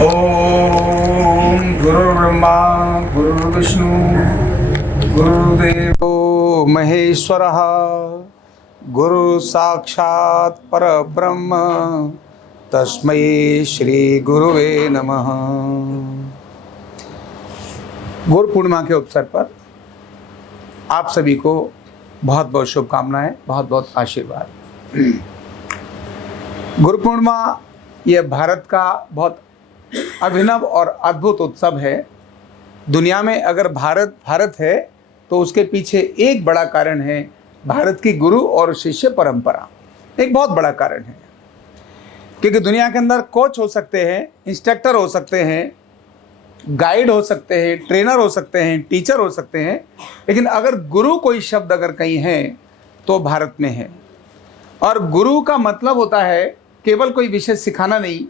ओम गुरुर्ब्रह्मा गुरुर्विष्णु गुरुर्देवो महेश्वरः गुरु साक्षात् परब्रह्म तस्मै श्री गुरुवे नमः। गुरु पूर्णिमा के अवसर पर आप सभी को बहुत बहुत शुभकामनाएं, बहुत बहुत आशीर्वाद। गुरु पूर्णिमा यह भारत का बहुत अभिनव और अद्भुत उत्सव है। दुनिया में अगर भारत है तो उसके पीछे एक बड़ा कारण है भारत की गुरु और शिष्य परंपरा। एक बहुत बड़ा कारण है, क्योंकि दुनिया के अंदर कोच हो सकते हैं, इंस्ट्रक्टर हो सकते हैं, गाइड हो सकते हैं, ट्रेनर हो सकते हैं, टीचर हो सकते हैं, लेकिन अगर गुरु कोई शब्द अगर कहीं है तो भारत में है। और गुरु का मतलब होता है केवल कोई विषय सिखाना नहीं।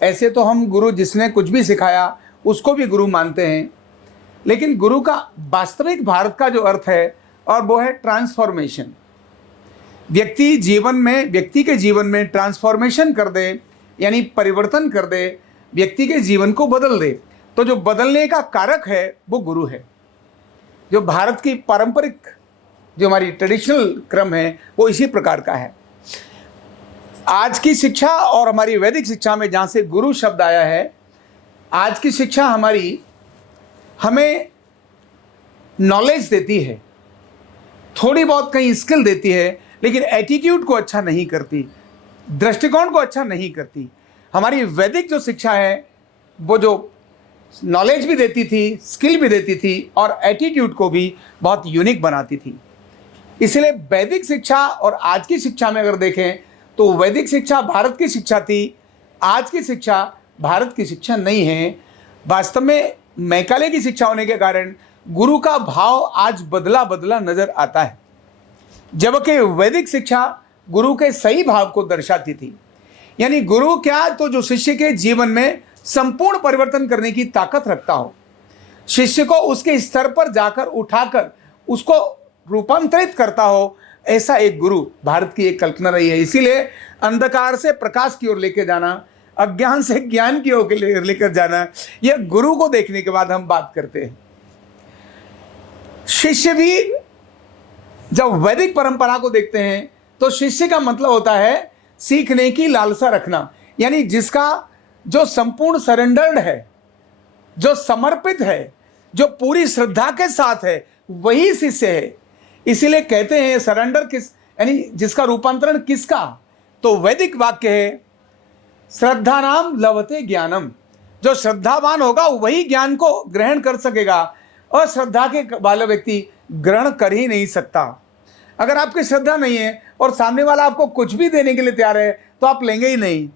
ऐसे तो हम गुरु जिसने कुछ भी सिखाया उसको भी गुरु मानते हैं, लेकिन गुरु का वास्तविक भारत का जो अर्थ है और वो है ट्रांसफॉर्मेशन। व्यक्ति के जीवन में ट्रांसफॉर्मेशन कर दे, यानी परिवर्तन कर दे, व्यक्ति के जीवन को बदल दे। तो जो बदलने का कारक है वो गुरु है। जो भारत की पारंपरिक जो हमारी ट्रेडिशनल क्रम है वो इसी प्रकार का है। आज की शिक्षा और हमारी वैदिक शिक्षा में जहाँ से गुरु शब्द आया है, आज की शिक्षा हमें नॉलेज देती है, थोड़ी बहुत कहीं स्किल देती है, लेकिन एटीट्यूड को अच्छा नहीं करती, दृष्टिकोण को अच्छा नहीं करती। हमारी वैदिक जो शिक्षा है वो जो नॉलेज भी देती थी, स्किल भी देती थी और एटीट्यूड को भी बहुत यूनिक बनाती थी। इसलिए वैदिक शिक्षा और आज की शिक्षा में अगर देखें तो वैदिक शिक्षा भारत की शिक्षा थी, आज की शिक्षा भारत की शिक्षा नहीं है। वास्तव में मैकाले की शिक्षा होने के कारण गुरु का भाव आज बदला नजर आता है, जबकि वैदिक शिक्षा गुरु के सही भाव को दर्शाती थी। यानी गुरु क्या, तो जो शिष्य के जीवन में संपूर्ण परिवर्तन करने की ताकत रखता हो, शिष्य को उसके स्तर पर जाकर उठाकर उसको रूपांतरित करता हो, ऐसा एक गुरु भारत की एक कल्पना रही है। इसीलिए अंधकार से प्रकाश की ओर लेकर जाना, अज्ञान से ज्ञान की ओर लेकर जाना, यह गुरु को देखने के बाद हम बात करते हैं। शिष्य भी जब वैदिक परंपरा को देखते हैं तो शिष्य का मतलब होता है सीखने की लालसा रखना, यानी जिसका जो संपूर्ण सरेंडर्ड है, जो समर्पित है, जो पूरी श्रद्धा के साथ है, वही शिष्य है। इसीलिए कहते हैं सरेंडर किस, यानी जिसका रूपांतरण किसका, तो वैदिक वाक्य है श्रद्धा नाम लभते ज्ञानम। जो श्रद्धावान होगा वही ज्ञान को ग्रहण कर सकेगा, और श्रद्धा के वाला व्यक्ति ग्रहण कर ही नहीं सकता। अगर आपकी श्रद्धा नहीं है और सामने वाला आपको कुछ भी देने के लिए तैयार है तो आप लेंगे ही नहीं।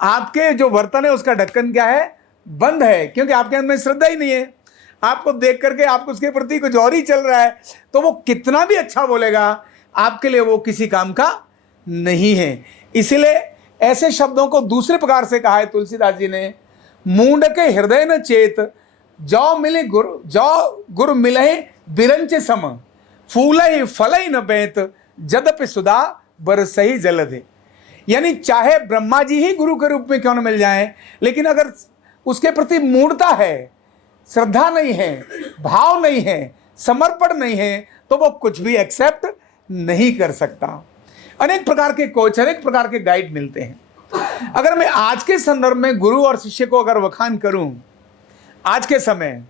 आपके जो बर्तन है उसका ढक्कन क्या है, बंद है, क्योंकि आपके अंदर में श्रद्धा ही नहीं है। आपको देख करके आपको उसके प्रति कुछ और ही चल रहा है, तो वो कितना भी अच्छा बोलेगा आपके लिए वो किसी काम का नहीं है। इसीलिए ऐसे शब्दों को दूसरे प्रकार से कहा है तुलसीदास जी ने, मूंड के हृदय न चेत जो गुरु मिले बिरंच सम, फूलहि फलहि न बेत जदपि सुधा बरसहि जलधे। यानी चाहे ब्रह्मा जी ही गुरु के रूप में क्यों न मिल जाएं, लेकिन अगर उसके प्रति मूढ़ता है, श्रद्धा नहीं है, भाव नहीं है, समर्पण नहीं है, तो वो कुछ भी एक्सेप्ट नहीं कर सकता। अनेक प्रकार के कोच, अनेक प्रकार के गाइड मिलते हैं। अगर मैं आज के संदर्भ में गुरु और शिष्य को अगर वखान करूं, आज के समय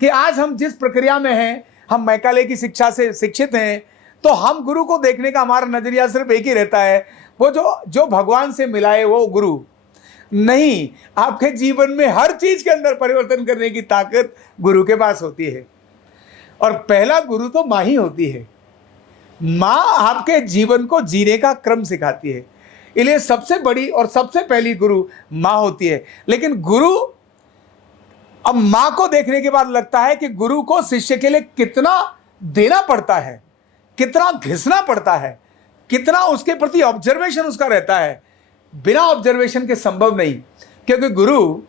कि आज हम जिस प्रक्रिया में हैं, हम मैकाले की शिक्षा से शिक्षित हैं, तो हम गुरु को देखने का हमारा नजरिया सिर्फ एक ही रहता है, वो जो भगवान से मिला है वो गुरु नहीं। आपके जीवन में हर चीज के अंदर परिवर्तन करने की ताकत गुरु के पास होती है, और पहला गुरु तो माँ ही होती है। माँ आपके जीवन को जीने का क्रम सिखाती है, इसलिए सबसे बड़ी और सबसे पहली गुरु माँ होती है। लेकिन गुरु, अब माँ को देखने के बाद लगता है कि गुरु को शिष्य के लिए कितना देना पड़ता है, कितना घिसना पड़ता है, कितना उसके प्रति ऑब्जर्वेशन उसका रहता है। बिना ऑब्जर्वेशन के संभव नहीं, क्योंकि गुरु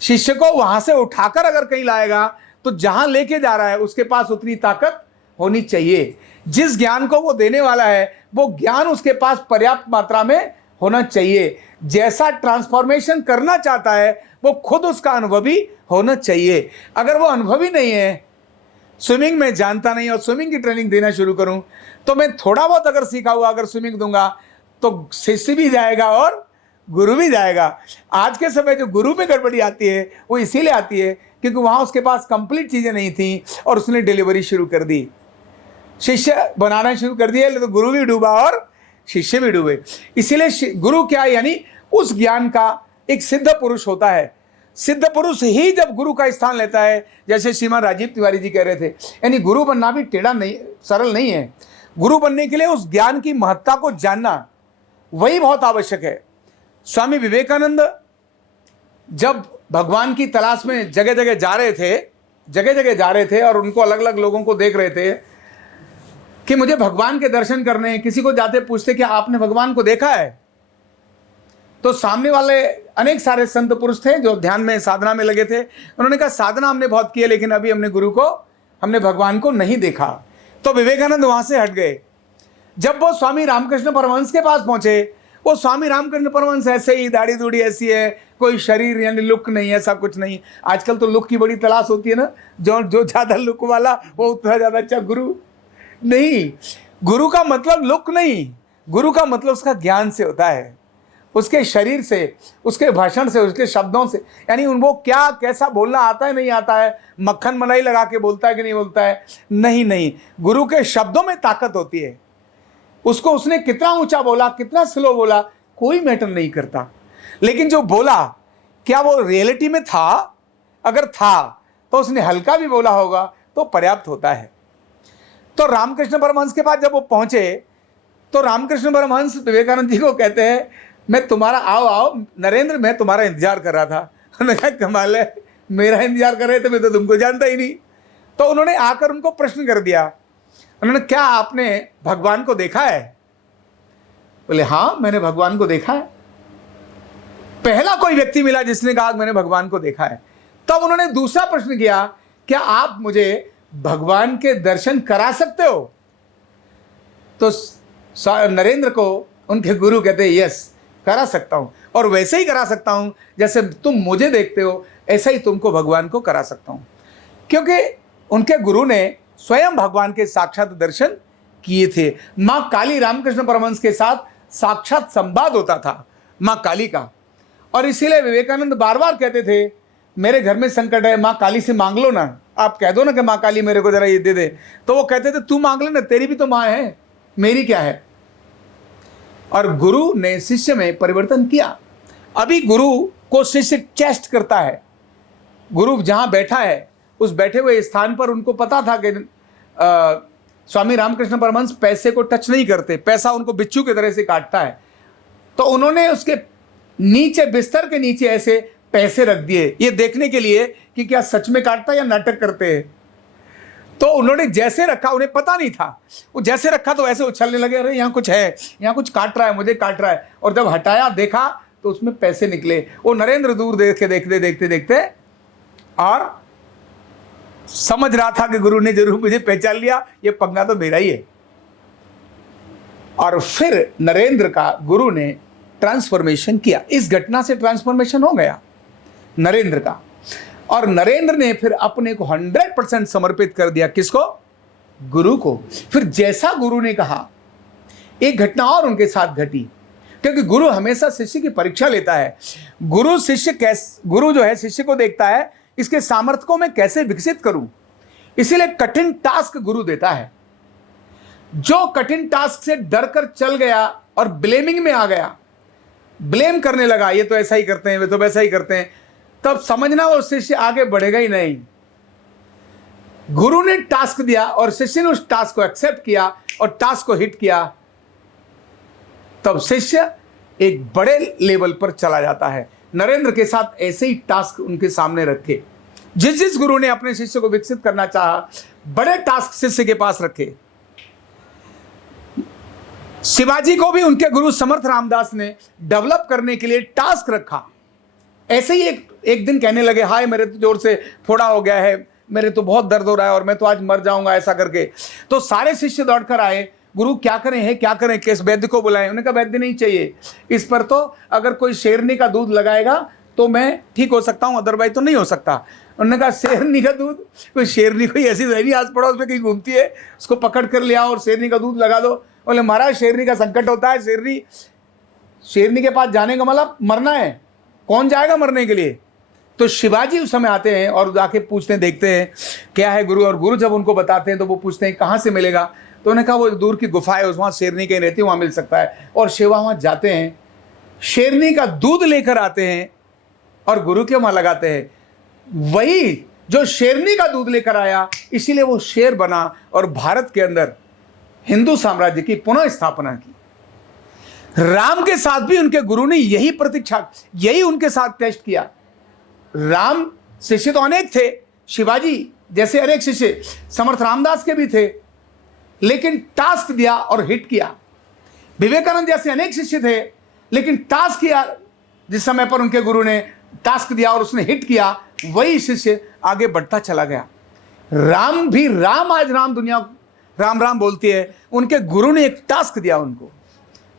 शिष्य को वहां से उठाकर अगर कहीं लाएगा तो जहां लेके जा रहा है उसके पास उतनी ताकत होनी चाहिए। जिस ज्ञान को वो देने वाला है वो ज्ञान उसके पास पर्याप्त मात्रा में होना चाहिए। जैसा ट्रांसफॉर्मेशन करना चाहता है वो खुद उसका अनुभवी होना चाहिए। अगर वो अनुभवी नहीं है, स्विमिंग में जानता नहीं और स्विमिंग की ट्रेनिंग देना शुरू करूं, तो मैं थोड़ा बहुत अगर सीखा हुआ अगर स्विमिंग दूंगा तो शिष्य भी जाएगा और गुरु भी जाएगा। आज के समय जो गुरु में गड़बड़ी आती है वो इसीलिए आती है क्योंकि वहां उसके पास कंप्लीट चीजें नहीं थी और उसने डिलीवरी शुरू कर दी, शिष्य बनाना शुरू कर दिया, तो गुरु भी डूबा और शिष्य भी डूबे। इसीलिए गुरु क्या है, यानी उस ज्ञान का एक सिद्ध पुरुष होता है। सिद्ध पुरुष ही जब गुरु का स्थान लेता है, जैसे श्रीमान राजीव तिवारी जी कह रहे थे, यानी गुरु बनना भी टेढ़ा नहीं, सरल नहीं है। गुरु बनने के लिए उस ज्ञान की महत्ता को जानना वही बहुत आवश्यक है। स्वामी विवेकानंद जब भगवान की तलाश में जगह जगह जा रहे थे और उनको अलग अलग लोगों को देख रहे थे कि मुझे भगवान के दर्शन करने हैं, किसी को जाते पूछते कि आपने भगवान को देखा है, तो सामने वाले अनेक सारे संत पुरुष थे जो ध्यान में साधना में लगे थे। उन्होंने कहा साधना हमने बहुत की है लेकिन अभी हमने भगवान को नहीं देखा। तो विवेकानंद वहां से हट गए। जब वो स्वामी रामकृष्ण परमहंस के पास पहुंचे, वो स्वामी रामकृष्ण परमहंस ऐसे ही, दाढ़ी दूढ़ी ऐसी है, कोई शरीर यानी लुक नहीं, ऐसा कुछ नहीं। आजकल तो लुक की बड़ी तलाश होती है ना, जो ज्यादा लुक वाला वो उतना ज्यादा अच्छा गुरु नहीं। गुरु का मतलब लुक नहीं, गुरु का मतलब उसका ज्ञान से होता है, उसके शरीर से, उसके भाषण से, उसके शब्दों से, यानी वो क्या कैसा बोलना आता है नहीं आता है, मक्खन मलाई लगा के बोलता है कि नहीं बोलता है, नहीं। गुरु के शब्दों में ताकत होती है। उसको उसने कितना ऊंचा बोला, कितना स्लो बोला, कोई मैटर नहीं करता, लेकिन जो बोला क्या वो रियलिटी में था? अगर था तो उसने हल्का भी बोला होगा तो पर्याप्त होता है। तो रामकृष्ण परमहंस के पास जब वो पहुंचे तो रामकृष्ण परमहंस विवेकानंद जी को कहते हैं, मैं तुम्हारा आओ नरेंद्र, मैं तुम्हारा इंतजार कर रहा था। उन्होंने कहा कमाल है, मेरा इंतजार कर रहे थे, मैं तो तुमको जानता ही नहीं। तो उन्होंने आकर उनको प्रश्न कर दिया, उन्होंने क्या आपने भगवान को देखा है? बोले हाँ मैंने भगवान को देखा है। पहला कोई व्यक्ति मिला जिसने कहा मैंने भगवान को देखा है। तब उन्होंने दूसरा प्रश्न किया, क्या आप मुझे भगवान के दर्शन करा सकते हो? तो नरेंद्र को उनके गुरु कहते हैं यस, करा सकता हूं, और वैसे ही करा सकता हूं जैसे तुम मुझे देखते हो, ऐसा ही तुमको भगवान को करा सकता हूं। क्योंकि उनके गुरु ने स्वयं भगवान के साक्षात दर्शन किए थे। मां काली रामकृष्ण परमहंस के साथ साक्षात संवाद होता था मां काली का, और इसीलिए विवेकानंद बार बार कहते थे मेरे घर में संकट है, मां काली से मांग लो ना, आप कह दो ना कि मां काली मेरे को जरा ये दे दे। तो वो कहते थे तू मांग ले ना, तेरी भी तो मां है, मेरी क्या है। और गुरु ने शिष्य में परिवर्तन किया। अभी गुरु को शिष्य टेस्ट करता है। गुरु जहां बैठा है उस बैठे हुए स्थान पर उनको पता था कि स्वामी रामकृष्ण परमहंस पैसे को टच नहीं करते, पैसा उनको बिच्छू की तरह से काटता है। तो उन्होंने उसके नीचे, बिस्तर के नीचे ऐसे पैसे रख दिए, ये देखने के लिए कि क्या सच में काटता है या नाटक करते हैं। तो उन्होंने जैसे रखा, उन्हें पता नहीं था, वो जैसे रखा तो ऐसे उछलने लगे, अरे यहाँ कुछ है, यहाँ कुछ काट रहा है, मुझे काट रहा है। और जब हटाया देखा तो उसमें पैसे निकले। वो नरेंद्र दूर देखते और समझ रहा था कि गुरु ने जरूर मुझे पहचान लिया, ये पंगा तो मेरा ही है। और फिर नरेंद्र का गुरु ने ट्रांसफॉर्मेशन किया। इस घटना से ट्रांसफॉर्मेशन हो गया नरेंद्र का, और नरेंद्र ने फिर अपने को 100% समर्पित कर दिया। किसको? गुरु को। फिर जैसा गुरु ने कहा, एक घटना और उनके साथ घटी, क्योंकि गुरु हमेशा शिष्य की परीक्षा लेता है। गुरु जो है शिष्य को देखता है, इसके सामर्थ्य को मैं कैसे विकसित करूं, इसीलिए कठिन टास्क गुरु देता है। जो कठिन टास्क से डरकर चल गया और ब्लेमिंग में आ गया, ब्लेम करने लगा, ये तो ऐसा ही करते हैं, वे तो वैसा ही करते हैं, तब समझना वो शिष्य आगे बढ़ेगा ही नहीं। गुरु ने टास्क दिया और शिष्य ने उस टास्क को एक्सेप्ट किया और टास्क को हिट किया, तब शिष्य एक बड़े लेवल पर चला जाता है। नरेंद्र के साथ ऐसे ही टास्क उनके सामने रखे। जिस गुरु ने अपने शिष्य को विकसित करना चाहा, बड़े टास्क शिष्य के पास रखे। शिवाजी को भी उनके गुरु समर्थ रामदास ने डेवलप करने के लिए टास्क रखा। ऐसे ही एक दिन कहने लगे, हाय मेरे तो जोर से फोड़ा हो गया है, मेरे तो बहुत दर्द हो रहा है और मैं तो आज मर जाऊंगा, ऐसा करके। तो सारे शिष्य दौड़कर आए, गुरु क्या करें, किस वैद्य को बुलाएं? उन्होंने कहा वैद्य नहीं चाहिए, इस पर तो अगर कोई शेरनी का दूध लगाएगा तो मैं ठीक हो सकता हूँ, अदरवाइज तो नहीं हो सकता। उन्होंने कहा शेरनी का दूध, कोई शेरनी कोई ऐसी नहीं आस पड़ोस में कहीं घूमती है, उसको पकड़ कर ले आओ और शेरनी का दूध लगा दो। बोले महाराज शेरनी का संकट होता है, शेरनी के पास जाने का मतलब मरना है, कौन जाएगा मरने के लिए। तो शिवाजी उस समय आते हैं और जाके पूछते हैं, देखते हैं क्या है गुरु, और गुरु जब उनको बताते हैं तो वो पूछते हैं कहाँ से मिलेगा। तो उन्होंने कहा वो दूर की गुफा है, वहाँ शेरनी कहीं रहती है, वहाँ मिल सकता है। और शिवा वहाँ जाते हैं, शेरनी का दूध लेकर आते हैं और गुरु के वहाँ लगाते हैं। वही जो शेरनी का दूध लेकर आया, इसीलिए वो शेर बना और भारत के अंदर हिंदू साम्राज्य की पुनः स्थापना की। राम के साथ भी उनके गुरु ने यही प्रतीक्षा, यही उनके साथ टेस्ट किया। राम शिष्य तो अनेक थे, शिवाजी जैसे अनेक शिष्य, समर्थ रामदास के भी थे, लेकिन टास्क दिया और हिट किया। विवेकानंद जैसे अनेक शिष्य थे, लेकिन टास्क किया, जिस समय पर उनके गुरु ने टास्क दिया और उसने हिट किया, वही शिष्य आगे बढ़ता चला गया। राम भी राम, आज राम दुनिया राम राम बोलती है, उनके गुरु ने एक टास्क दिया उनको।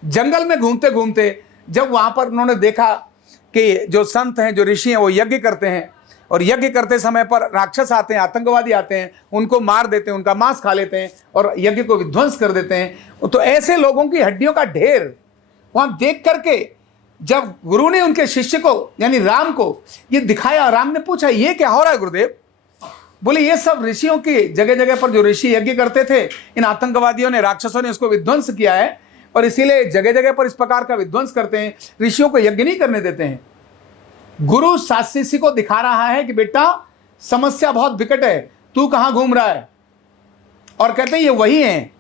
जंगल में घूमते घूमते जब वहां पर उन्होंने देखा कि जो संत हैं, जो ऋषि हैं, वो यज्ञ करते हैं, और यज्ञ करते समय पर राक्षस आते हैं, आतंकवादी आते हैं, उनको मार देते हैं, उनका मांस खा लेते हैं और यज्ञ को विध्वंस कर देते हैं। तो ऐसे लोगों की हड्डियों का ढेर वहां देख करके जब गुरु ने उनके शिष्य को यानी राम को ये दिखाया, राम ने पूछा ये क्या हो रहा है गुरुदेव। बोले ये सब ऋषियों की जगह जगह पर जो ऋषि यज्ञ करते थे, इन आतंकवादियों ने, राक्षसों ने उसको विध्वंस किया है, और इसीलिए जगह जगह पर इस प्रकार का विध्वंस करते हैं, ऋषियों को यज्ञ नहीं करने देते हैं। गुरु शिष्य को दिखा रहा है कि बेटा समस्या बहुत विकट है, तू कहां घूम रहा है, और कहते हैं ये वही हैं।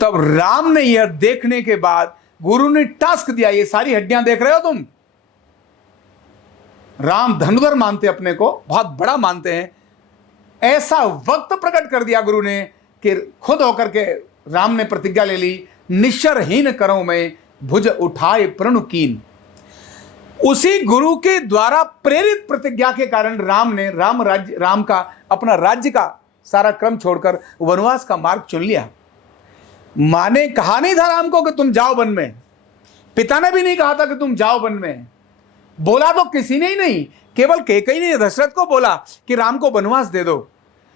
तब राम ने यह देखने के बाद गुरु ने टास्क दिया, ये सारी हड्डियां देख रहे हो तुम। राम धनुधर मानते अपने को, बहुत बड़ा मानते हैं। ऐसा वक्त प्रकट कर दिया गुरु ने कि खुद होकर के राम ने प्रतिज्ञा ले ली, निश्चरहीन करो मैं भुज उठाए प्रणुकीन। उसी गुरु के द्वारा प्रेरित प्रतिज्ञा के कारण राम का अपना राज्य का सारा क्रम छोड़कर वनवास का मार्ग चुन लिया। मां ने कहा नहीं था राम को कि तुम जाओ वन में, पिता ने भी नहीं कहा था कि तुम जाओ वन में, बोला तो किसी ने ही नहीं, केवल कैकेयी ने दशरथ को बोला कि राम को वनवास दे दो,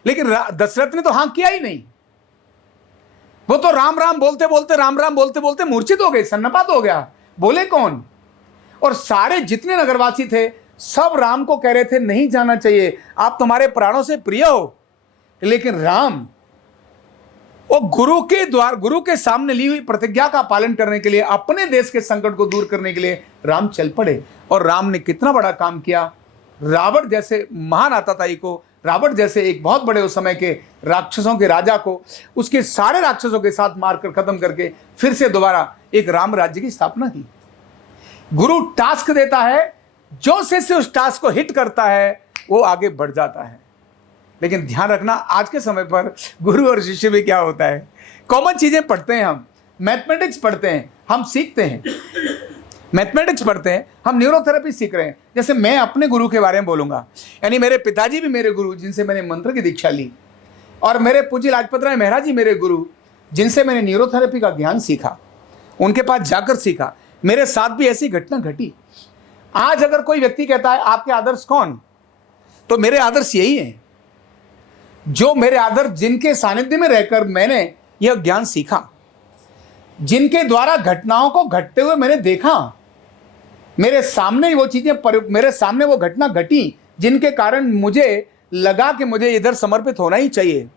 लेकिन दशरथ ने तो हां किया ही नहीं। वो तो राम राम बोलते बोलते मूर्छित हो गए, सन्नपात हो गया, बोले कौन। और सारे जितने नगरवासी थे सब राम को कह रहे थे नहीं जाना चाहिए, आप तुम्हारे प्राणों से प्रिय हो। लेकिन राम वो गुरु के सामने ली हुई प्रतिज्ञा का पालन करने के लिए, अपने देश के संकट को दूर करने के लिए राम चल पड़े। और राम ने कितना बड़ा काम किया। रावण जैसे महान आतताई को, रावण जैसे एक बहुत बड़े उस समय के राक्षसों के राजा को, उसके सारे राक्षसों के साथ मारकर खत्म करके फिर से दोबारा एक राम राज्य की स्थापना की। गुरु टास्क देता है, जो शिष्य उस टास्क को हिट करता है वो आगे बढ़ जाता है। लेकिन ध्यान रखना, आज के समय पर गुरु और शिष्य में क्या होता है, कॉमन चीजें पढ़ते हैं, हम मैथमेटिक्स पढ़ते हैं, हम सीखते हैं, मैथमेटिक्स पढ़ते हैं, हम न्यूरोथेरेपी सीख रहे हैं। जैसे मैं अपने गुरु के बारे में बोलूंगा, यानी मेरे पिताजी भी मेरे गुरु, जिनसे मैंने मंत्र की दीक्षा ली, और मेरे पूज्य लाजपत राय महाराज जी मेरे गुरु, जिनसे मैंने न्यूरोथेरेपी का ज्ञान सीखा, उनके पास जाकर सीखा। मेरे साथ भी ऐसी घटना घटी। आज अगर कोई व्यक्ति कहता है आपके आदर्श कौन, तो मेरे आदर्श यही हैं, जो मेरे आदर्श, जिनके सानिध्य में रहकर मैंने यह ज्ञान सीखा, जिनके द्वारा घटनाओं को घटते हुए मैंने देखा, मेरे सामने वो चीजें, मेरे सामने वो घटना घटी जिनके कारण मुझे लगा कि मुझे इधर समर्पित होना ही चाहिए।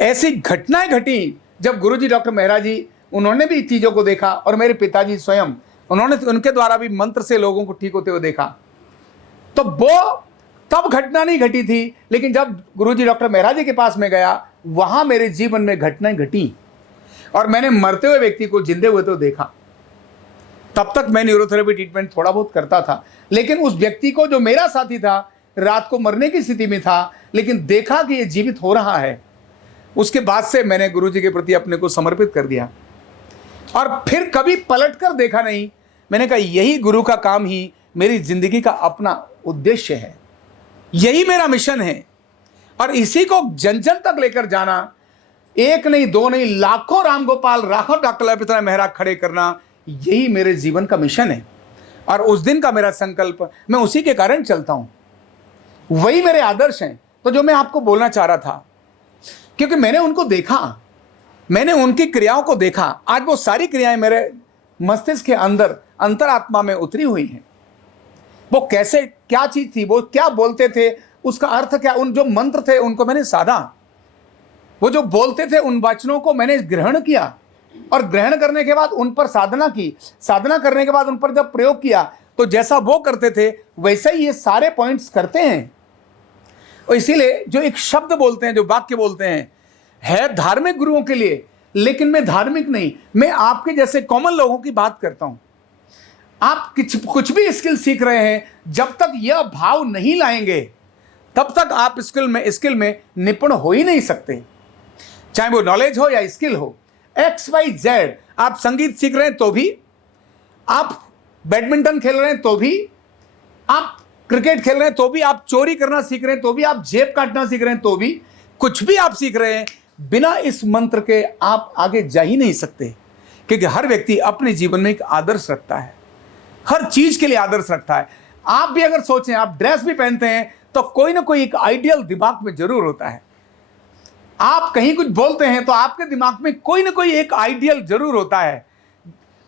ऐसी घटनाएं घटी जब गुरुजी डॉक्टर महाराज जी, उन्होंने भी चीजों को देखा, और मेरे पिताजी स्वयं, उन्होंने उनके द्वारा भी मंत्र से लोगों को ठीक होते हुए देखा। तो वो तब घटना नहीं घटी थी, लेकिन जब गुरुजी डॉक्टर महाराज जी के पास में गया, वहां मेरे जीवन में घटनाएं घटी और मैंने मरते हुए व्यक्ति को जिंदे हुए तो देखा। तब तक मैं न्यूरोथेरेपी ट्रीटमेंट थोड़ा बहुत करता था, लेकिन उस व्यक्ति को, जो मेरा साथी था, रात को मरने की स्थिति में था, लेकिन देखा कि ये जीवित हो रहा है। उसके बाद से मैंने गुरुजी के प्रति अपने को समर्पित कर दिया और फिर कभी पलट कर देखा नहीं। मैंने कहा यही गुरु का काम ही मेरी जिंदगी का अपना उद्देश्य है, यही मेरा मिशन है, और इसी को जन जन तक लेकर जाना, एक नहीं दो नहीं लाखों राम गोपाल, लाखों डॉक्टर लाजपत राय महाराज खड़े करना, यही मेरे जीवन का मिशन है। और उस दिन का मेरा संकल्प, मैं उसी के कारण चलता हूं, वही मेरे आदर्श हैं। तो जो मैं आपको बोलना चाह रहा था, क्योंकि मैंने उनको देखा, मैंने उनकी क्रियाओं को देखा, आज वो सारी क्रियाएं मेरे मस्तिष्क के अंदर अंतरात्मा में उतरी हुई हैं। वो कैसे, क्या चीज थी, वो क्या बोलते थे, उसका अर्थ क्या, उन जो मंत्र थे उनको मैंने साधा, वो जो बोलते थे उन वचनों को मैंने ग्रहण किया, और ग्रहण करने के बाद उन पर साधना की, साधना करने के बाद उन पर जब प्रयोग किया तो जैसा वो करते थे वैसे ही ये सारे पॉइंट्स करते हैं। और इसीलिए जो एक शब्द बोलते हैं, जो वाक्य बोलते हैं, है धार्मिक गुरुओं के लिए, लेकिन मैं धार्मिक नहीं, मैं आपके जैसे कॉमन लोगों की बात करता हूं। आप कुछ भी स्किल सीख रहे हैं, जब तक यह भाव नहीं लाएंगे तब तक आप स्किल में निपुण हो ही नहीं सकते, चाहे वो नॉलेज हो या स्किल हो। XYZ, आप संगीत सीख रहे हैं तो भी, आप बैडमिंटन खेल रहे हैं तो भी, आप क्रिकेट खेल रहे हैं तो भी, आप चोरी करना सीख रहे हैं तो भी, आप जेब काटना सीख रहे हैं तो भी, कुछ भी आप सीख रहे हैं, बिना इस मंत्र के आप आगे जा ही नहीं सकते। क्योंकि हर व्यक्ति अपने जीवन में एक आदर्श रखता है, हर चीज के लिए आदर्श रखता है। आप भी अगर सोचें, आप ड्रेस भी पहनते हैं तो कोई ना कोई एक आइडियल दिमाग में जरूर होता है। आप कहीं कुछ बोलते हैं तो आपके दिमाग में कोई ना कोई एक आइडियल जरूर होता है।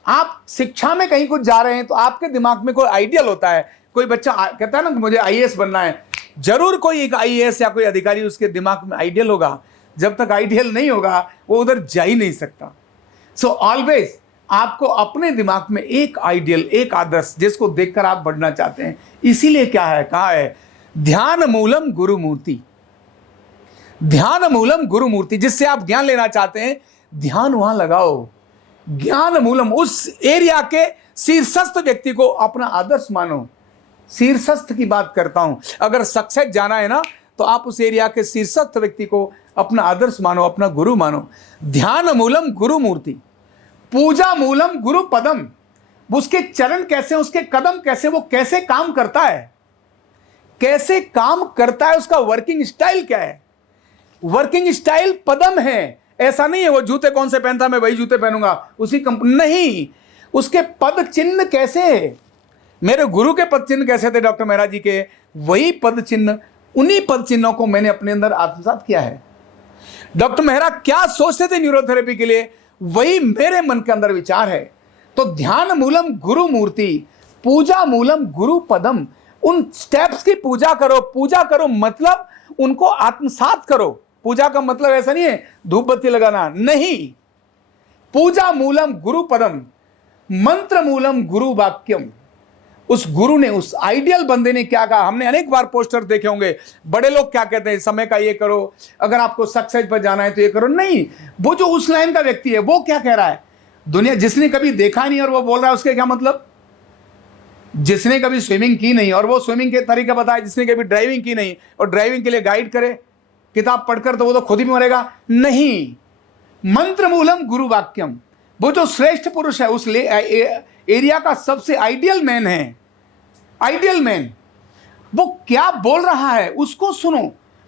आप शिक्षा में कहीं कुछ जा रहे हैं तो आपके दिमाग में कोई आइडियल होता है। कोई बच्चा कहता है ना कि मुझे IAS बनना है, जरूर कोई एक IAS या कोई अधिकारी उसके दिमाग में आइडियल होगा। जब तक आइडियल नहीं होगा वो उधर जा ही नहीं सकता। सो ऑलवेज आपको अपने दिमाग में एक आइडियल, एक आदर्श जिसको देखकर आप बढ़ना चाहते हैं। इसीलिए क्या है, कहा है, ध्यान मूलम गुरु मूर्ति, ध्यान मूलम गुरु मूर्ति। जिससे आप ज्ञान लेना चाहते हैं, ध्यान वहां लगाओ। ज्ञान मूलम, उस एरिया के शीर्षस्थ व्यक्ति को अपना आदर्श मानो। शीर्षस्थ की बात करता हूं, अगर सक्सेस जाना है ना तो आप उस एरिया के शीर्षस्थ व्यक्ति को अपना आदर्श मानो, अपना गुरु मानो। ध्यान मूलम गुरु मूर्ति, पूजा मूलम गुरु पदम। उसके चरण कैसे, उसके कदम कैसे, वो कैसे काम करता है, कैसे काम करता है, उसका वर्किंग स्टाइल क्या है। वर्किंग स्टाइल पदम है। ऐसा नहीं है वो जूते कौन से पहनता मैं वही जूते पहनूंगा उसी कंपनी, नहीं। उसके पद चिन्ह कैसे है, मेरे गुरु के पद चिन्ह कैसे थे डॉक्टर मेहरा जी के, वही पद चिन्ह, उन्हीं पद चिन्हों को मैंने अपने अंदर आत्मसात किया है। डॉक्टर मेहरा क्या सोचते थे न्यूरोथेरेपी के लिए, वही मेरे मन के अंदर विचार है। तो ध्यान मूलम गुरु मूर्ति, पूजा मूलम गुरु पदम। उन स्टेप्स की पूजा करो। पूजा करो मतलब उनको आत्मसात करो। पूजा का मतलब ऐसा नहीं है धूप बत्ती लगाना, नहीं। पूजा मूलम गुरु पदम, मंत्र मूलम गुरु वाक्यम। उस गुरु ने, उस आइडियल बंदे ने क्या कहा, हमने अनेक बार पोस्टर देखे होंगे, बड़े लोग क्या कहते हैं, समय का ये करो, अगर आपको सक्सेस पर जाना है तो ये करो। नहीं, वो जो उस लाइन का व्यक्ति है वो क्या कह रहा है, दुनिया जिसने कभी देखा नहीं और वो बोल रहा है, उसके क्या मतलब। जिसने कभी स्विमिंग की नहीं और वो स्विमिंग के तरीका बताए, जिसने कभी ड्राइविंग की नहीं और ड्राइविंग के लिए गाइड करे किताब पढ़कर, तो वो तो खुद ही मरेगा। नहीं, मंत्र मूलम गुरु वाक्यम। वो जो श्रेष्ठ पुरुष है, उस एरिया का सबसे आइडियल मैन है, आइडियल मैन, वो क्या बोल रहा है उसको सुनो,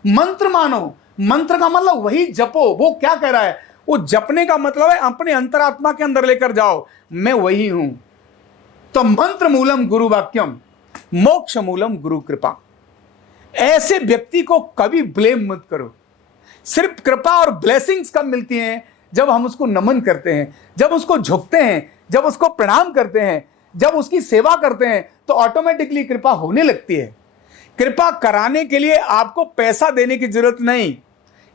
मंत्र मानो। मंत्र का मतलब वही जपो। वो क्या कह रहा है, वो जपने का मतलब है अपने अंतरात्मा के अंदर लेकर जाओ, मैं वही हूं। तो मंत्र मूलम गुरु वाक्यम, मोक्ष मूलम गुरु कृपा। ऐसे व्यक्ति को कभी ब्लेम मत करो। सिर्फ कृपा और ब्लेसिंग्स कब मिलती हैं, जब हम उसको नमन करते हैं, जब उसको झुकते हैं, जब उसको प्रणाम करते हैं, जब उसकी सेवा करते हैं, तो ऑटोमेटिकली कृपा होने लगती है। कृपा कराने के लिए आपको पैसा देने की जरूरत नहीं।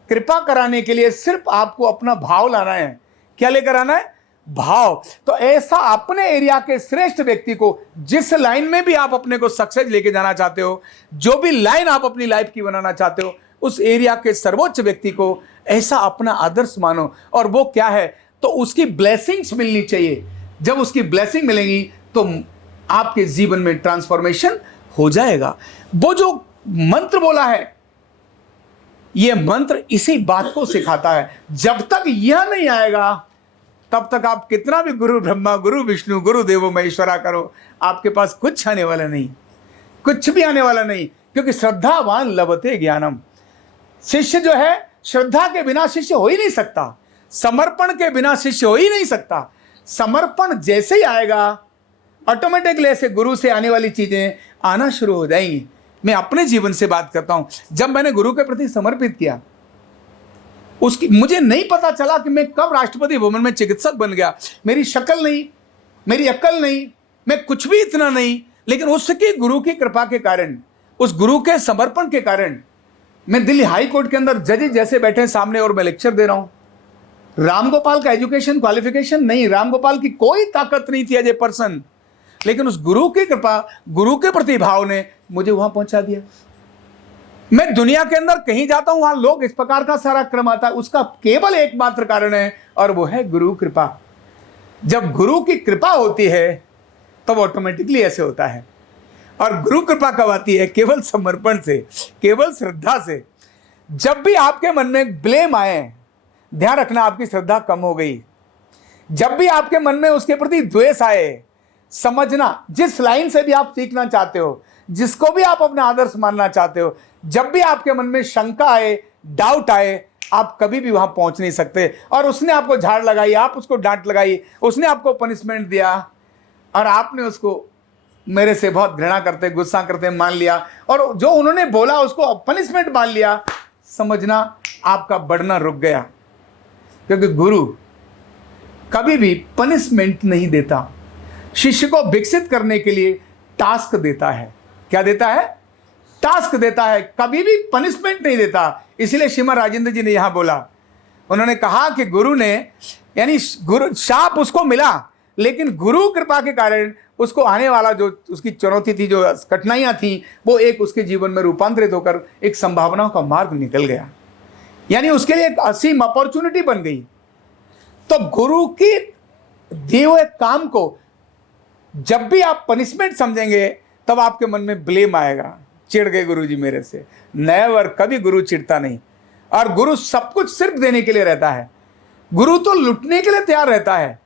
कृपा कराने के लिए सिर्फ आपको अपना भाव लाना है। क्या लेकर आना है, भाव। तो ऐसा अपने एरिया के श्रेष्ठ व्यक्ति को, जिस लाइन में भी आप अपने को सक्सेस लेके जाना चाहते हो, जो भी लाइन आप अपनी लाइफ की बनाना चाहते हो, उस एरिया के सर्वोच्च व्यक्ति को ऐसा अपना आदर्श मानो। और वो क्या है, तो उसकी ब्लेसिंग्स मिलनी चाहिए। जब उसकी ब्लेसिंग मिलेगी तो आपके जीवन में ट्रांसफॉर्मेशन हो जाएगा। वो जो मंत्र बोला है, यह मंत्र इसी बात को सिखाता है। जब तक यह नहीं आएगा तब तक आप कितना भी गुरु ब्रह्मा गुरु विष्णु गुरु देवो महेश्वरा करो, आपके पास कुछ आने वाला नहीं, कुछ भी आने वाला नहीं। क्योंकि श्रद्धावान लभते ज्ञानम। शिष्य जो है, श्रद्धा के बिना शिष्य हो ही नहीं सकता, समर्पण के बिना शिष्य हो ही नहीं सकता। समर्पण जैसे ही आएगा ऑटोमेटिकली ऐसे गुरु से आने वाली चीजें आना शुरू हो जाएंगी। मैं अपने जीवन से बात करता हूं, जब मैंने गुरु के प्रति समर्पित किया, उसकी मुझे नहीं पता चला कि मैं कब राष्ट्रपति भवन में चिकित्सक बन गया। मेरी शक्ल नहीं, मेरी अक्ल नहीं, मैं कुछ भी इतना नहीं, लेकिन उसके गुरु की कृपा के कारण, उस गुरु के समर्पण के कारण मैं दिल्ली हाई कोर्ट के अंदर जजेस जैसे बैठे सामने और मैं लेक्चर दे रहा हूं। रामगोपाल का एजुकेशन क्वालिफिकेशन नहीं, रामगोपाल की कोई ताकत नहीं थी एज ए पर्सन, लेकिन उस गुरु की कृपा, गुरु के प्रति भाव ने मुझे वहां पहुंचा दिया। मैं दुनिया के अंदर कहीं जाता हूं, वहां लोग इस प्रकार का सारा क्रम आता है, उसका केवल एकमात्र कारण है और वो है गुरु कृपा। जब गुरु की कृपा होती है तब ऑटोमेटिकली ऐसे होता है। और गुरु कृपा कब आती है? केवल समर्पण से, केवल श्रद्धा से। जब भी आपके मन में ब्लेम आए, ध्यान रखना आपकी श्रद्धा कम हो गई। जब भी आपके मन में उसके प्रति द्वेष आए, समझना जिस लाइन से भी आप सीखना चाहते हो, जिसको भी आप अपना आदर्श मानना चाहते हो, जब भी आपके मन में शंका आए, डाउट आए, आप कभी भी वहां पहुंच नहीं सकते। और उसने आपको झाड़ लगाई, आप उसको डांट लगाई, उसने आपको पनिशमेंट दिया और आपने उसको मेरे से बहुत घृणा करते, गुस्सा करते मान लिया, और जो उन्होंने बोला उसको पनिशमेंट मान लिया, समझना आपका बढ़ना रुक गया। क्योंकि गुरु कभी भी पनिशमेंट नहीं देता, शिष्य को विकसित करने के लिए टास्क देता है। क्या देता है? टास्क देता है, कभी भी पनिशमेंट नहीं देता। इसलिए श्रीमद राजेंद्र जी ने यहां बोला, उन्होंने कहा कि गुरु ने, यानी गुरु शाप उसको मिला, लेकिन गुरु कृपा के कारण उसको आने वाला जो उसकी चुनौती थी, जो कठिनाइयां थी, वो एक उसके जीवन में रूपांतरित होकर एक संभावनाओं का मार्ग निकल गया, यानी उसके लिए एक असीम अपॉर्चुनिटी बन गई। तो गुरु की दिए हुए काम को जब भी आप पनिशमेंट समझेंगे, तब आपके मन में ब्लेम आएगा, चिढ़ गए गुरु जी मेरे से। नेवर, कभी गुरु चिढ़ता नहीं। और गुरु सब कुछ सिर्फ देने के लिए रहता है। गुरु तो लुटने के लिए तैयार रहता है,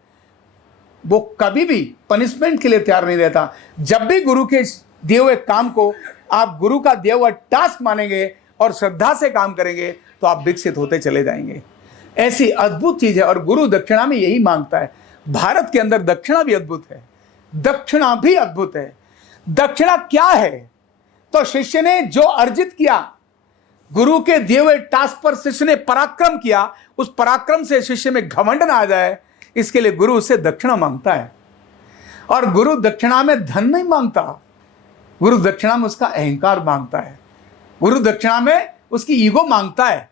वो कभी भी पनिशमेंट के लिए तैयार नहीं रहता। जब भी गुरु के दिए हुए काम को आप गुरु का दिया हुआ टास्क मानेंगे और श्रद्धा से काम करेंगे, तो आप विकसित होते चले जाएंगे। ऐसी अद्भुत चीज है, और गुरु दक्षिणा में यही मांगता है। भारत के अंदर दक्षिणा भी अद्भुत है, दक्षिणा भी अद्भुत है। दक्षिणा क्या है? तो शिष्य ने जो अर्जित किया, गुरु के दिए हुए टास्क पर शिष्य ने पराक्रम किया, उस पराक्रम से शिष्य में घमंड ना आ जाए, इसके लिए गुरु उससे दक्षिणा मांगता है। और गुरु दक्षिणा में धन नहीं मांगता, गुरु दक्षिणा में उसका अहंकार मांगता है, गुरु दक्षिणा में उसकी ईगो मांगता है।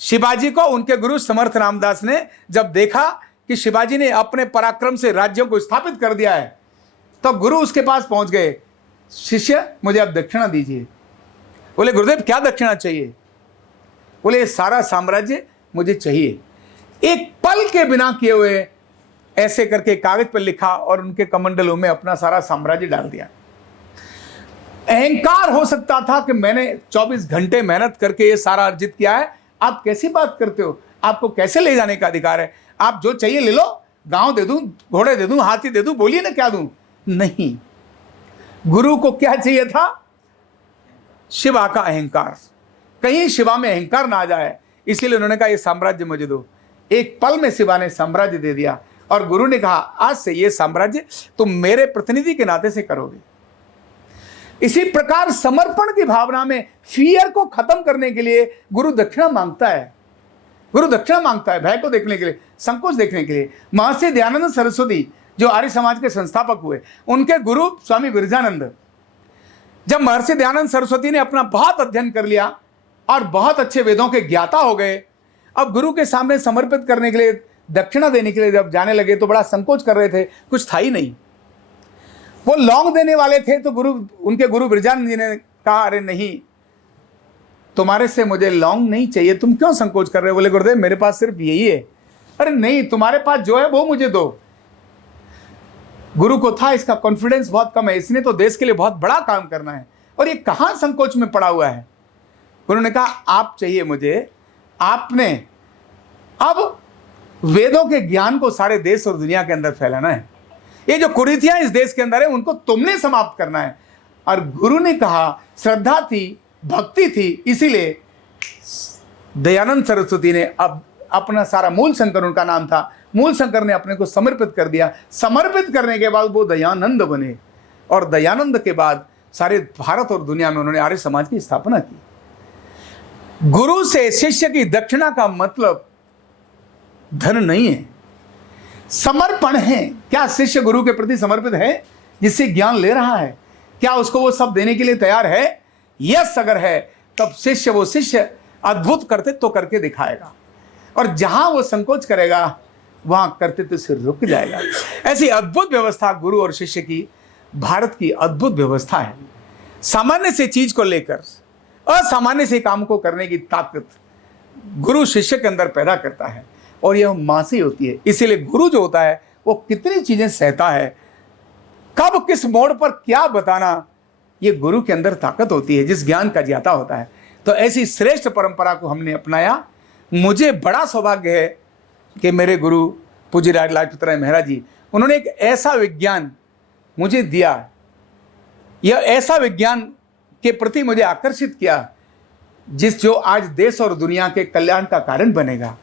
शिवाजी को उनके गुरु समर्थ रामदास ने जब देखा कि शिवाजी ने अपने पराक्रम से राज्यों को स्थापित कर दिया है, तो गुरु उसके पास पहुंच गए, शिष्य मुझे आप दक्षिणा दीजिए। बोले गुरुदेव क्या दक्षिणा चाहिए? बोले ये सारा साम्राज्य मुझे चाहिए। एक पल के बिना किए हुए ऐसे करके कागज पर लिखा और उनके कमंडलों में अपना सारा साम्राज्य डाल दिया। अहंकार हो सकता था कि मैंने 24 घंटे मेहनत करके ये सारा अर्जित किया है, आप कैसी बात करते हो? आपको कैसे ले जाने का अधिकार है? आप जो चाहिए ले लो, गांव दे दूं, घोड़े दे दूं, हाथी दे दूं, बोलिए ना क्या दूं? नहीं, गुरु को क्या चाहिए था? शिवा का अहंकार, कहीं शिवा में अहंकार ना आ जाए, इसीलिए उन्होंने कहा ये साम्राज्य मुझे दो। एक पल में शिवा ने साम्राज्य दे दिया, और गुरु ने कहा आज से ये साम्राज्य तुम मेरे प्रतिनिधि के नाते से करोगे। इसी प्रकार समर्पण की भावना में फियर को खत्म करने के लिए गुरु दक्षिणा मांगता है। गुरु दक्षिणा मांगता है भय को देखने के लिए, संकोच देखने के लिए। महर्षि दयानंद सरस्वती जो आर्य समाज के संस्थापक हुए, उनके गुरु स्वामी विरजानंद, जब महर्षि दयानंद सरस्वती ने अपना बहुत अध्ययन कर लिया और बहुत अच्छे वेदों के ज्ञाता हो गए, अब गुरु के सामने समर्पित करने के लिए, दक्षिणा देने के लिए जब जाने लगे, तो बड़ा संकोच कर रहे थे, कुछ था ही नहीं। वो लौंग देने वाले थे, तो उनके गुरु विरजानंद जी ने कहा अरे नहीं, तुम्हारे से मुझे लौंग नहीं चाहिए, तुम क्यों संकोच कर रहे हो? बोले गुरुदेव मेरे पास सिर्फ यही है। अरे नहीं, तुम्हारे पास जो है वो मुझे दो। गुरु को था इसका कॉन्फिडेंस बहुत कम है, इसने तो देश के लिए बहुत बड़ा काम करना है, और ये कहां संकोच में पड़ा हुआ है। गुरु ने कहा आप चाहिए मुझे, आपने अब वेदों के ज्ञान को सारे देश और दुनिया के अंदर फैलाना है। ये जो कुरीतियां इस देश के अंदर है, उनको तुमने समाप्त करना है। और गुरु ने कहा, श्रद्धा थी, भक्ति थी, इसीलिए दयानंद सरस्वती ने अब अपना सारा, मूल शंकर उनका नाम था, मूल शंकर ने अपने को समर्पित कर दिया। समर्पित करने के बाद वो दयानंद बने और दयानंद के बाद सारे भारत और दुनिया में उन्होंने आर्य समाज की स्थापना की। गुरु से शिष्य की दक्षिणा का मतलब धन नहीं है, समर्पण है। क्या शिष्य गुरु के प्रति समर्पित है जिससे ज्ञान ले रहा है? क्या उसको वो सब देने के लिए तैयार है? यस अगर है तब शिष्य वो शिष्य अद्भुत कर्तृत्व तो करके दिखाएगा, और जहां वो संकोच करेगा वहां कर्तृत्व से रुक जाएगा। ऐसी अद्भुत व्यवस्था गुरु और शिष्य की भारत की अद्भुत व्यवस्था है। सामान्य से चीज को लेकर असामान्य से काम को करने की ताकत गुरु शिष्य के अंदर पैदा करता है, और यह मां से होती है। इसीलिए गुरु जो होता है वो कितनी चीजें सहता है, कब किस मोड़ पर क्या बताना, ये गुरु के अंदर ताकत होती है, जिस ज्ञान का ज्ञाता होता है। तो ऐसी श्रेष्ठ परंपरा को हमने अपनाया। मुझे बड़ा सौभाग्य है कि मेरे गुरु पूज्य लाजपत राय महाराज जी, उन्होंने एक ऐसा विज्ञान मुझे दिया, यह ऐसा विज्ञान के प्रति मुझे आकर्षित किया जो आज देश और दुनिया के कल्याण का कारण बनेगा।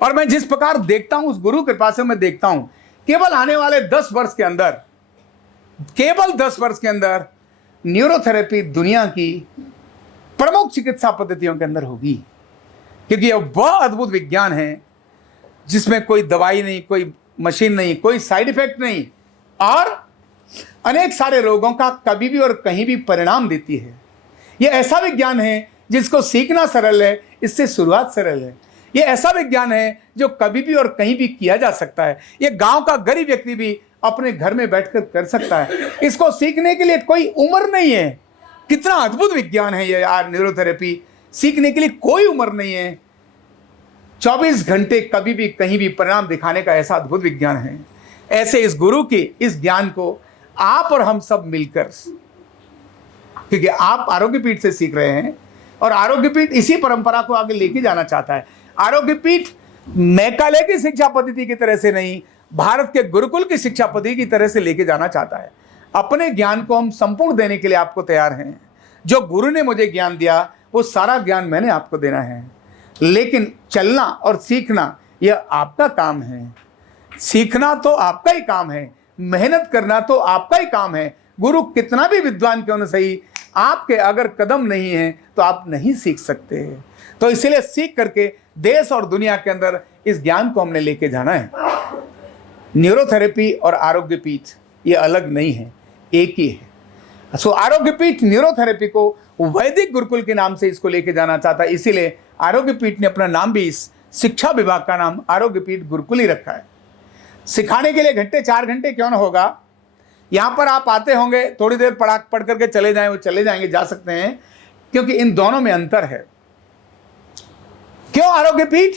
और मैं जिस प्रकार देखता हूं, उस गुरु कृपा से मैं देखता हूं, केवल आने वाले 10 वर्ष के अंदर, केवल 10 वर्ष के अंदर न्यूरोथेरेपी दुनिया की प्रमुख चिकित्सा पद्धतियों के अंदर होगी, क्योंकि यह वह अद्भुत विज्ञान है जिसमें कोई दवाई नहीं, कोई मशीन नहीं, कोई साइड इफेक्ट नहीं, और अनेक सारे रोगों का कभी भी और कहीं भी परिणाम देती है। यह ऐसा विज्ञान है जिसको सीखना सरल है, इससे शुरुआत सरल है। यह ऐसा विज्ञान है जो कभी भी और कहीं भी किया जा सकता है। यह गांव का गरीब व्यक्ति भी अपने घर में बैठकर कर सकता है। इसको सीखने के लिए कोई उम्र नहीं है। कितना अद्भुत विज्ञान है ये यार, न्यूरोथेरेपी। सीखने के लिए कोई उम्र नहीं है। 24 घंटे कभी भी कहीं भी परिणाम दिखाने का ऐसा अद्भुत विज्ञान है। ऐसे इस गुरु के इस ज्ञान को आप और हम सब मिलकर, क्योंकि आप आरोग्य पीठ से सीख रहे हैं और आरोग्य पीठ इसी परंपरा को आगे लेके जाना चाहता है। आरोग्य पीठ मैकाले की शिक्षा पद्धति की तरह से नहीं, भारत के गुरुकुल की शिक्षा पद्धति की तरह से लेके जाना चाहता है। अपने ज्ञान को हम संपूर्ण देने के लिए आपको तैयार हैं। जो गुरु ने मुझे ज्ञान दिया वो सारा ज्ञान मैंने आपको देना है, लेकिन चलना और सीखना यह आपका काम है। सीखना तो आपका ही काम है, मेहनत करना तो आपका ही काम है। गुरु कितना भी विद्वान क्यों न सही, आपके अगर कदम नहीं है तो आप नहीं सीख सकते। तो इसलिए सीख करके देश और दुनिया के अंदर इस ज्ञान को हमने लेके जाना है। न्यूरोथेरेपी और आरोग्य पीठ ये अलग नहीं है, एक ही है। सो आरोग्य पीठ न्यूरोथेरेपी को वैदिक गुरुकुल के नाम से इसको लेके जाना चाहता है। इसीलिए आरोग्य पीठ ने अपना नाम भी, इस शिक्षा विभाग का नाम आरोग्य पीठ गुरुकुल ही रखा है। सिखाने के लिए घंटे 4 घंटे क्यों ना होगा, यहां पर आप आते होंगे, थोड़ी देर पढ़ करके चले जाएं, वो चले जाएंगे, जा सकते हैं, क्योंकि इन दोनों में अंतर है। क्यों आरोग्य पीठ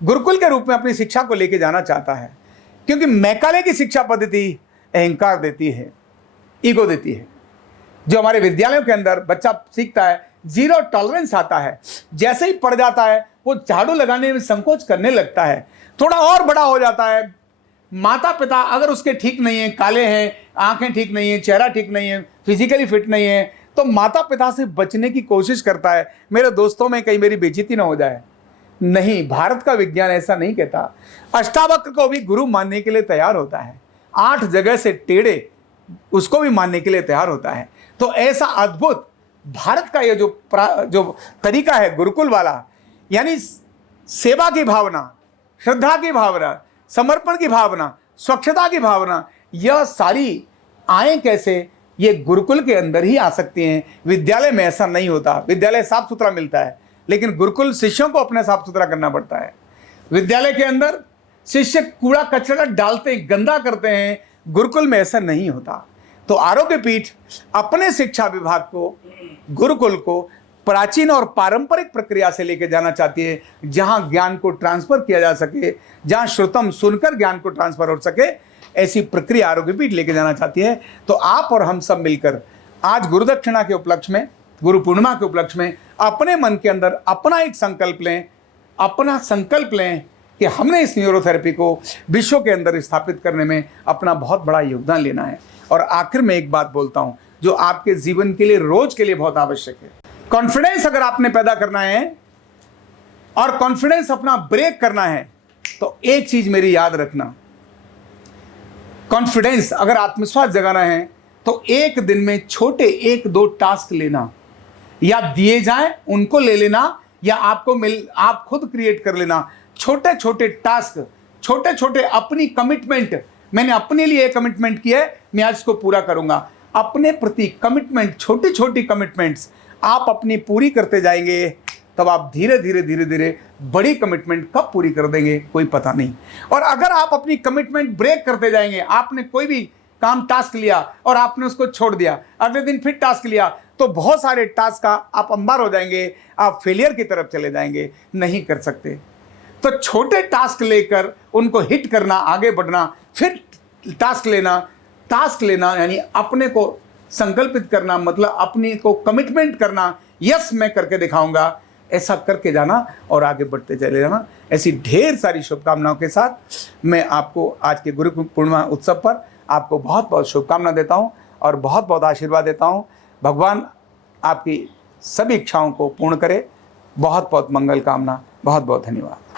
गुरुकुल के रूप में अपनी शिक्षा को लेके जाना चाहता है? क्योंकि मैकाले की शिक्षा पद्धति अहंकार देती है, ईगो देती है। जो हमारे विद्यालयों के अंदर बच्चा सीखता है, 0 टॉलरेंस आता है। जैसे ही पढ़ जाता है वो झाड़ू लगाने में संकोच करने लगता है। थोड़ा और बड़ा हो जाता है, माता पिता अगर उसके ठीक नहीं है, काले हैं, आंखें ठीक नहीं है, चेहरा ठीक नहीं है, फिजिकली फिट नहीं है, तो माता पिता से बचने की कोशिश करता है, मेरे दोस्तों में कहीं मेरी बेइज्जती ना हो जाए। नहीं, भारत का विज्ञान ऐसा नहीं कहता। अष्टावक्र को भी गुरु मानने के लिए तैयार होता है, 8 जगह से टेढ़े उसको भी मानने के लिए तैयार होता है। तो ऐसा अद्भुत भारत का ये जो तरीका है गुरुकुल वाला, यानी सेवा की भावना, श्रद्धा की भावना, समर्पण की भावना, स्वच्छता की भावना, यह सारी आए कैसे? ये गुरुकुल के अंदर ही आ सकती हैं। विद्यालय में ऐसा नहीं होता। विद्यालय साफ सुथरा मिलता है, लेकिन गुरुकुल शिष्यों को अपने साफ सुथरा करना पड़ता है। विद्यालय के अंदर शिष्य कूड़ा कचरा डालते, गंदा करते हैं, गुरुकुल में ऐसा नहीं होता। तो आरोग्य पीठ अपने शिक्षा विभाग को, गुरुकुल को प्राचीन और पारंपरिक प्रक्रिया से लेकर जाना चाहती है, जहां ज्ञान को ट्रांसफर किया जा सके, जहां श्रुतम सुनकर ज्ञान को ट्रांसफर हो सके, ऐसी प्रक्रिया आरोग्य पीठ लेके जाना चाहती है। तो आप और हम सब मिलकर आज गुरुदक्षिणा के उपलक्ष्य में, गुरु पूर्णिमा के उपलक्ष्य में अपने मन के अंदर अपना एक संकल्प लें, अपना संकल्प लें कि हमने इस न्यूरोथेरेपी को विश्व के अंदर स्थापित करने में अपना बहुत बड़ा योगदान लेना है। और आखिर में एक बात बोलता हूं जो आपके जीवन के लिए, रोज के लिए बहुत आवश्यक है। कॉन्फिडेंस अगर आपने पैदा करना है और कॉन्फिडेंस अपना ब्रेक करना है, तो एक चीज मेरी याद रखना, कॉन्फिडेंस, अगर आत्मविश्वास जगाना है तो एक दिन में छोटे 1-2 टास्क लेना, या दिए जाए उनको ले लेना, या आप खुद क्रिएट कर लेना। छोटे छोटे टास्क, छोटे छोटे अपनी कमिटमेंट, मैंने अपने लिए कमिटमेंट किया है, मैं आज इसको पूरा करूंगा। अपने प्रति कमिटमेंट, छोटी छोटी कमिटमेंट्स आप अपनी पूरी करते जाएंगे, तब आप धीरे धीरे धीरे धीरे बड़ी कमिटमेंट कब पूरी कर देंगे कोई पता नहीं। और अगर आप अपनी कमिटमेंट ब्रेक करते जाएंगे, आपने कोई भी काम टास्क लिया और आपने उसको छोड़ दिया, अगले दिन फिर टास्क लिया, तो बहुत सारे टास्क का आप अंबार हो जाएंगे, आप फेलियर की तरफ चले जाएंगे, नहीं कर सकते। तो छोटे टास्क लेकर उनको हिट करना, आगे बढ़ना, फिर टास्क लेना यानी अपने को संकल्पित करना, मतलब अपने को कमिटमेंट करना, यस मैं करके दिखाऊंगा, ऐसा करके जाना और आगे बढ़ते चले जाना। ऐसी ढेर सारी शुभकामनाओं के साथ मैं आपको आज के गुरु पूर्णिमा उत्सव पर आपको बहुत बहुत शुभकामना देता हूं और बहुत बहुत आशीर्वाद देता हूं। भगवान आपकी सभी इच्छाओं को पूर्ण करे। बहुत बहुत मंगल कामना। बहुत बहुत धन्यवाद।